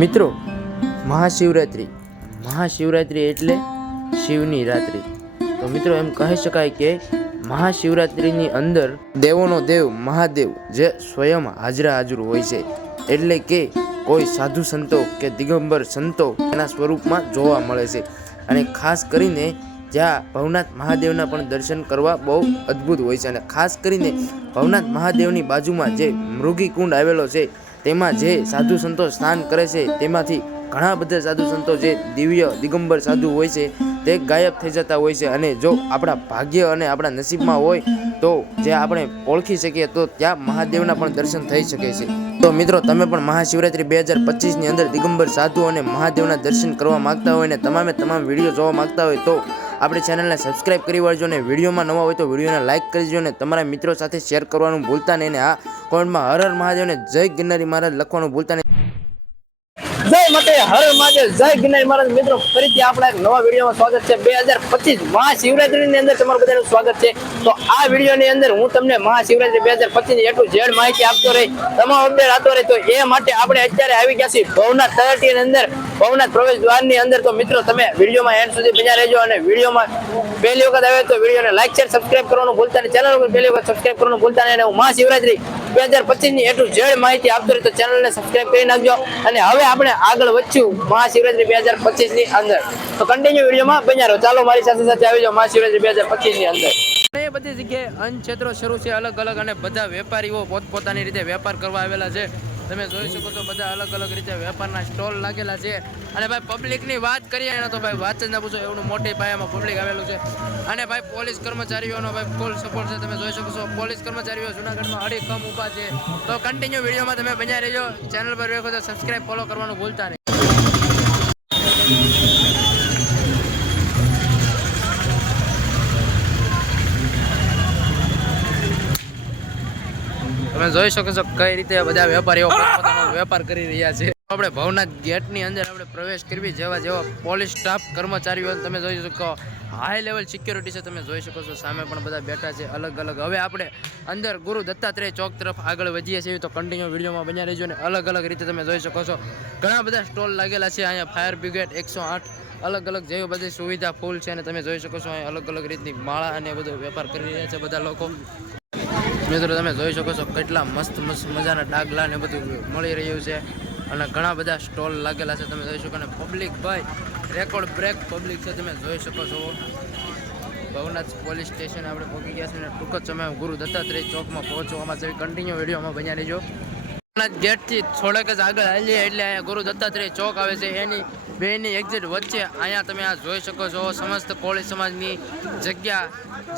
મિત્રો, મહાશિવરાત્રિ એટલે શિવની રાત્રિ. તો મિત્રો એમ કહી શકાય કે મહાશિવરાત્રિની અંદર દેવોનો દેવ મહાદેવ જે સ્વયં હાજર હોય છે. એટલે કે કોઈ સાધુ સંતો કે દિગંબર સંતો એના સ્વરૂપમાં જોવા મળે છે. અને ખાસ કરીને જ્યાં ભવનાથ મહાદેવના પણ દર્શન કરવા બહુ અદ્ભુત હોય છે. અને ખાસ કરીને ભવનાથ મહાદેવની બાજુમાં જે મૃગી કુંડ આવેલો છે તેમાં જે સાધુ સંતો સ્નાન કરે છે તેમાંથી ઘણા બધા સાધુ સંતો જે દિવ્ય દિગંબર સાધુ હોય છે તે ગાયબ થઈ જતા હોય છે. અને જો આપણા ભાગ્ય અને આપણા નસીબમાં હોય તો જે આપણે ઓળખી શકીએ તો ત્યાં મહાદેવના પણ દર્શન થઈ શકે છે. તો મિત્રો, તમે પણ મહાશિવરાત્રિ 2025ની અંદર દિગંબર સાધુ અને મહાદેવના દર્શન કરવા માંગતા હોય અને તમામ વિડીયો જોવા માંગતા હોય તો આપણી ચેનલને સબસ્ક્રાઇબ કરી વાળજો. અને વિડીયોમાં નવા હોય તો વિડીયોને લાઇક કરી દેજો અને તમારા મિત્રો સાથે શેર કરવાનું ભૂલતા નહીં. અને કોમેન્ટમાં હર હર મહાદેવને જય ગિરનારી મહારાજ લખવાનું ભૂલતા નહીં. જય માટે હર મહાદેવ, જય ગિરનારી મહારાજ. મિત્રો, ફરીથી આપણા એક નવા વિડીયોમાં સ્વાગત છે. 2025 મહાશિવરાત્રીની અંદર તમારું બધાનું સ્વાગત છે. તો આ વિડીયોની અંદર હું તમને મહાશિવરાત્રી 2025 ની એટલું જેડ માહિતી આપતો રહી, તમામ અપડેટ આપતો રહી. તો એ માટે આપણે અત્યારે આવી ગયા છીએ ભવનાથ તળેટીની અંદર, ભવનાથ પ્રવેશ દ્વારની અંદર. તો મિત્રો, તમે વિડીયોમાં એન્ડ સુધી બન્યા રહેજો. અને વિડીયોમાં પહેલી વખત આવે તો વિડીયોને લાઈક શેર સબસ્ક્રાઇબ કરવાનું ભૂલતા નહીં. ચેનલ ઉપર પહેલી વખત સબસ્ક્રાઇબ કરવાનું ભૂલતા નહીં. અને હું મહાશિવરાત્રી 2025 ની એટલું જેડ માહિતી આપતો રહી, તો ચેનલને સબસ્ક્રાઇબ કરી નાખજો. અને હવે આપણે આગળ વધશું મહાશિવરાત્રી 2025 ની અંદર. તો કન્ટિન્યુ વિડીયોમાં બન્યા રહો. ચાલો મારી સાથે આવી જાઓ મહાશિવરાત્રી 2025 ની અંદર. એ બધી જગ્યાએ અન્નક્ષેત્રો શરૂ છે અલગ અલગ, અને બધા વેપારીઓ પોતપોતાની રીતે વેપાર કરવા આવેલા છે. તમે જોઈ શકો છો બધા અલગ અલગ રીતે વેપારના સ્ટોલ લાગેલા છે. અને ભાઈ પબ્લિકની વાત કરીએ ને તો ભાઈ વાત જ ના પૂછો, એવું મોટી પાયામાં પબ્લિક આવેલું છે. અને ભાઈ પોલીસ કર્મચારીઓનો ભાઈ ફૂલ સપોર્ટ છે. તમે જોઈ શકો છો પોલીસ કર્મચારીઓ જૂનાગઢમાં અડીખમ ઊભા છે. તો કન્ટિન્યુ વિડીયોમાં તમે બન્યા રહેજો. ચેનલ પર વેખો તો સબસ્ક્રાઇબ ફોલો કરવાનું ભૂલતા નહીં. તમે જોઈ શકો છો કઈ રીતે બધા વેપારીઓ પોતાનો વેપાર કરી રહ્યા છે. આપણે ભવનાથ ગેટની અંદર આપણે પ્રવેશ કરવી જેવા પોલીસ સ્ટાફ કર્મચારીઓ તમે જોઈ શકો, હાઈ લેવલ સિક્યોરિટી છે. તમે જોઈ શકો છો સામે પણ બધા બેઠા છે અલગ અલગ. હવે આપણે અંદર ગુરુ દત્તાત્રેય ચોક તરફ આગળ વધીએ છીએ. તો કન્ટિન્યુ વિડીયોમાં બન્યા રહેજો. અને અલગ અલગ રીતે તમે જોઈ શકો છો ઘણા બધા સ્ટોલ લાગેલા છે. અહીંયા ફાયર બ્રિગેડ 108 અલગ અલગ જેવી બધી સુવિધા ફૂલ છે. અને તમે જોઈ શકો છો અહીંયા અલગ અલગ રીતની માળા અને બધો વેપાર કરી રહ્યા છે બધા લોકો. મિત્રો, તમે જોઈ શકો છો કેટલા મસ્ત મજાના ડાગલા ને બધું મળી રહ્યું છે. અને ઘણા બધા સ્ટોલ લાગેલા છે. તમે જોઈ શકો. અને પબ્લિક ભાઈ રેકોર્ડ બ્રેક પબ્લિક છે. તમે જોઈ શકો છો ભવનાથ પોલીસ સ્ટેશન આપણે પહોંચી ગયા છે. અને ટૂંક જ સમય ગુરુ દત્તાત્રેય ચોકમાં પહોંચવામાં છે. કન્ટિન્યુ વિડીયોમાં બન્યા રહેજો. ભવનાથ ગેટથી થોડેક જ આગળ હાલીએ એટલે અહીંયા ગુરુ દત્તાત્રેય ચોક આવે છે. એની બેની એક્ઝિટ વચ્ચે અહીંયા તમે આ જોઈ શકો છો સમસ્ત કોળી સમાજની જગ્યા,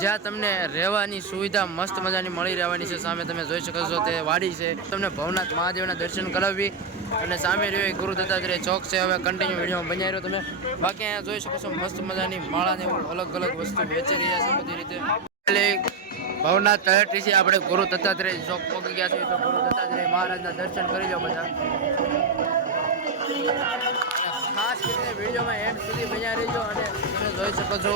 જ્યાં તમને રહેવાની સુવિધા મસ્ત મજાની મળી રહેવાની છે. સામે તમે જોઈ શકો છો તે વાડી છે. તમને ભવનાથ મહાદેવના દર્શન કરાવી. અને સામે રહ્યો ગુરુ દત્તાત્રેય ચોક છે. હવે કન્ટિન્યુ વિડીયોમાં બન્યા રહ્યો તમે. બાકી અહીંયા જોઈ શકો છો મસ્ત મજાની માળા ને અલગ અલગ વસ્તુ વેચી રહ્યા છે બધી રીતે. ભવનાથ તળેટી છે આપણે ગુરુ દત્તાત્રેય ચોક પહોંચી ગયા છીએ. તો ગુરુ દત્તાત્રેય મહારાજના દર્શન કરી લો બધા. ખાસ કરીને વિડીયોમાં એન્ડ સુધી બન્યા રહેજો. અને તમે જોઈ શકો છો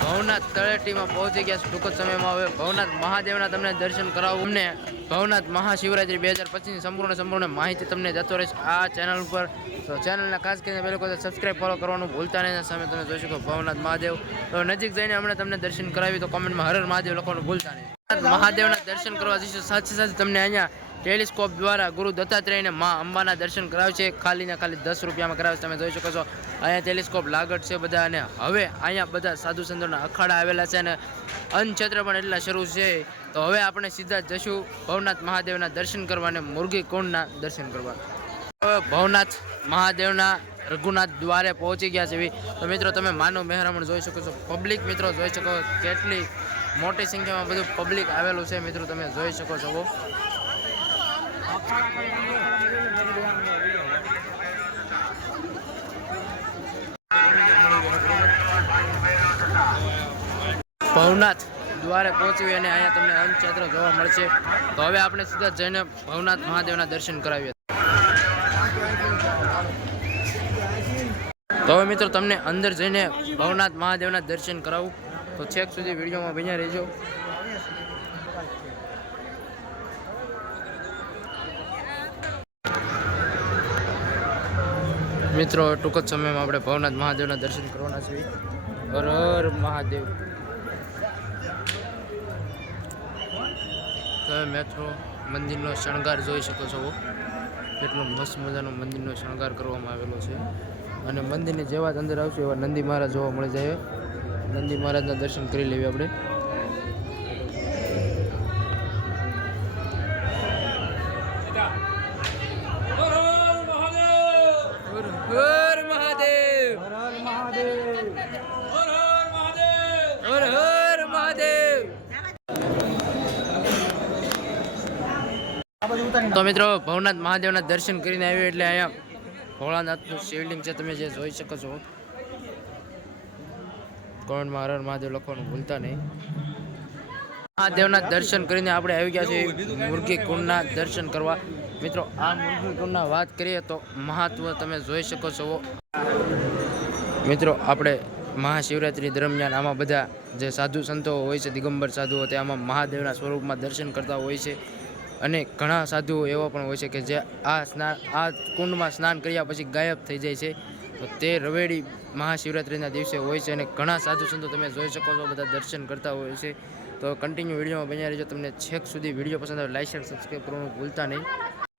ભવનાથ તળેટીમાં પહોંચી ગયા ટૂંક જ સમયમાં. હવે ભવનાથ મહાદેવના તમને દર્શન કરાવું. અમને ભવનાથ મહાશિવરાત્રી 2025ની સંપૂર્ણ માહિતી તમને જતો રહેશે આ ચેનલ ઉપર. તો ચેનલને ખાસ કરીને પહેલો કોઈ સબસ્ક્રાઇબ ફોલો કરવાનું ભૂલતા નહીં. સામે તમે જોઈ શકો ભવનાથ મહાદેવ. તો નજીક જઈને હમણાં તમને દર્શન કરાવી તો કોમેન્ટમાં હર હર મહાદેવ લખવાનું ભૂલતા નહીં. મહાદેવના દર્શન કરવા જઈશું. સાથે તમને અહીંયા ટેલિસ્કોપ દ્વારા ગુરુ દત્તાત્રેયને મા અંબાના દર્શન કરાવે છે. ખાલી 10 રૂપિયામાં કરાવે છે. તમે જોઈ શકો છો અહીંયા ટેલિસ્કોપ લાગત છે બધા. અને હવે અહીંયા બધા સાધુ સંતોના અખાડા આવેલા છે. અને અન્નક્ષેત્ર પણ એટલા શરૂ છે. તો હવે આપણે સીધા જશું ભવનાથ મહાદેવના દર્શન કરવા અને મુરગી કુંડના દર્શન કરવા. હવે ભવનાથ મહાદેવના રઘુનાથ દ્વારે પહોંચી ગયા છે. તો મિત્રો, તમે માનવ મહેરામણ જોઈ શકો છો. પબ્લિક મિત્રો જોઈ શકો કેટલી મોટી સંખ્યામાં બધું પબ્લિક આવેલું છે. મિત્રો, તમે જોઈ શકો છો ભવનાથ દ્વારે પહોંચવી અને અહીંયા તમને અન્નક્ષેત્ર જોવા મળશે. તો હવે આપણે સીધા જઈને ભવનાથ મહાદેવના દર્શન કરાવીએ. તો હવે મિત્રો, તમને અંદર જઈને ભવનાથ મહાદેવના દર્શન કરાવું. તો છેક સુધી વિડીયોમાં બન્યા રહેજો. મિત્રો ટૂંક જ સમયમાં આપણે ભવનાથ મહાદેવના દર્શન કરવાના છીએ. હર હર મહાદેવ. તમે મિત્રો મંદિરનો શણગાર જોઈ શકો છો. કેટલો મસ્ત મજાનો મંદિરનો શણગાર કરવામાં આવેલો છે. અને મંદિરની જેવા જ અંદર આવશે એવા નંદી મહારાજ જોવા મળી જાય. નંદી મહારાજના દર્શન કરી લેવી આપણે. હર મહાદેવ. હર હર મહાદેવ. તો મિત્રો ભવનાથ મહાદેવના દર્શન કરીને આવ્યું એટલે અહીંયા ભોળાનાથનું શિવલિંગ છે, તમે જે જોઈ શકો છો. કોમેન્ટમાં હર હર મહાદેવ લખવાનું ભૂલતા નહીં. મહાદેવના દર્શન કરીને આપણે આવી ગયા છીએ મુરગી કુંડના દર્શન કરવા. મિત્રો આ મુરગી કુંડના વાત કરીએ તો મહત્વ તમે જોઈ શકો છો. મિત્રો આપણે મહાશિવરાત્રિ દરમિયાન આમાં બધા જે સાધુ સંતો હોય છે, દિગંબર સાધુઓ, તે આમાં મહાદેવના સ્વરૂપમાં દર્શન કરતા હોય છે. અને ઘણા સાધુઓ એવા પણ હોય છે કે જે આ કુંડમાં સ્નાન કર્યા પછી ગાયબ થઈ જાય છે. તો તે રવેડી મહાશિવરાત્રિના દિવસે હોય છે અને ઘણા સાધુ સંતો તમે જોઈ શકો છો બધા દર્શન કરતા હોય છે. તો કન્ટિન્યુ વિડીયોમાં બન્યા રહેજો. તમને છેક સુધી વિડીયો પસંદ આવે લાઈક શેર સબસ્ક્રાઈબ કરવાનું ભૂલતા નહીં.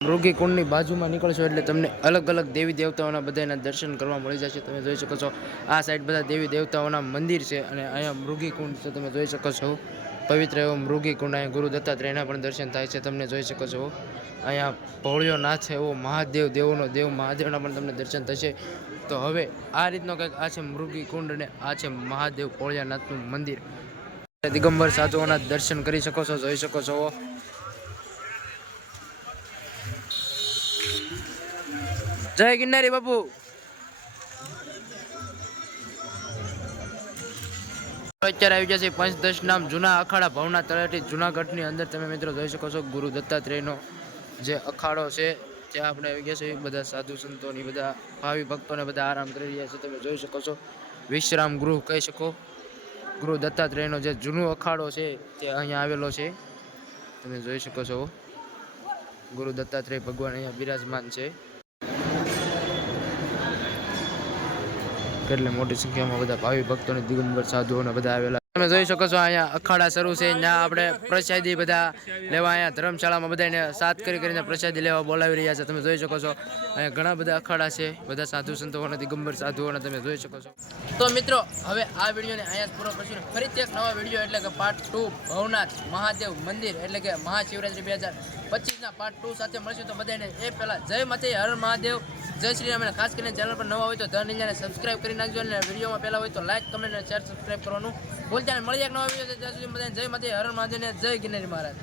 મૃગી કુંડની બાજુમાં નીકળશો એટલે તમને અલગ અલગ દેવી દેવતાઓના બધાના દર્શન કરવા મળી જશે. તમે જોઈ શકો છો આ સાઈડ બધા દેવી દેવતાઓના મંદિર છે અને અહીંયા મૃગી કુંડ છે, તમે જોઈ શકો છો. પવિત્ર એવો મૃગી કુંડ. અહીંયા ગુરુ દત્તાત્રેયના પણ દર્શન થાય છે, તમને જોઈ શકો છો. અહીંયા ભોળિયો નાથ એવો મહાદેવ, દેવોનો દેવ મહાદેવના પણ તમને દર્શન થશે. તો હવે આ રીતનો કંઈક આ છે મૃગી કુંડ અને આ છે મહાદેવ ભોળિયાનાથનું મંદિર. દિગંબર સાધુઓના દર્શન કરી શકો છો, જોઈ શકો છો. જય ગિરનારી બાપુ. અત્યારે આવી જશે પંચદશ નામ જૂના અખાડા ભવનાથ તળેટી જુનાગઢની અંદર. તમે મિત્રો જોઈ શકો છો ગુરુ દત્તાત્રેયનો જે અખાડો છે ત્યાં આપણે આવી ગયા છે. બધા સાધુ સંતોની બધા ભાવિ ભક્તોને બધા આરામ કરી રહ્યા છે, તમે જોઈ શકો છો. વિશ્રામ ગૃહ કહી શકો. ગુરુ દત્તાત્રેયનો જે જૂનો અખાડો છે તે અહીંયા આવેલો છે, તમે જોઈ શકો છો. ગુરુ દત્તાત્રેય ભગવાન અહીંયા બિરાજમાન છે. કેટલી મોટી સંખ્યામાં બધા ભાવિ ભક્તોને દિગંબર સાધુઓને બધા આવેલા તમે જોઈ શકો છો. અહીંયા અખાડા શરૂ છે, ત્યાં આપણે પ્રસાદી બધા લેવા અહીંયા ધર્મશાળામાં બધાને સાત કરીને પ્રસાદી લેવા બોલાવી રહ્યા છે, તમે જોઈ શકો છો. અહીંયા ઘણા બધા અખાડા છે, બધા સાધુ સંતોના દિગંબર સાધુઓના તમે જોઈ શકો છો. તો મિત્રો હવે આ વિડીયોને અહીંયા પૂરો કરશું. ફરીથી એક નવા વિડીયો એટલે કે પાર્ટ 2 ભવનાથ મહાદેવ મંદિર એટલે કે મહાશિવરાત્રી 2025ના પાર્ટ 2 સાથે મળશું. તો બધાને એ પહેલાં જય માતે હર મહાદેવ, જય શ્રી રામ. અને ખાસ કરીને ચેનલ પર નવા હોય તો ધન ઇન્ડિયાને સબસ્ક્રાઈબ કરી નાખજો અને વિડીયોમાં પહેલાં હોય તો લાઈક, કમેન્ટ અને શેર સબસ્ક્રાઈબ કરવાનું ભૂલતા નહીં. મળી એક નવા વિડીયો. ત્યાં સુધી બધાને જય માતે હર મહાદેવ ને જય ગિરનારી મહારાજ.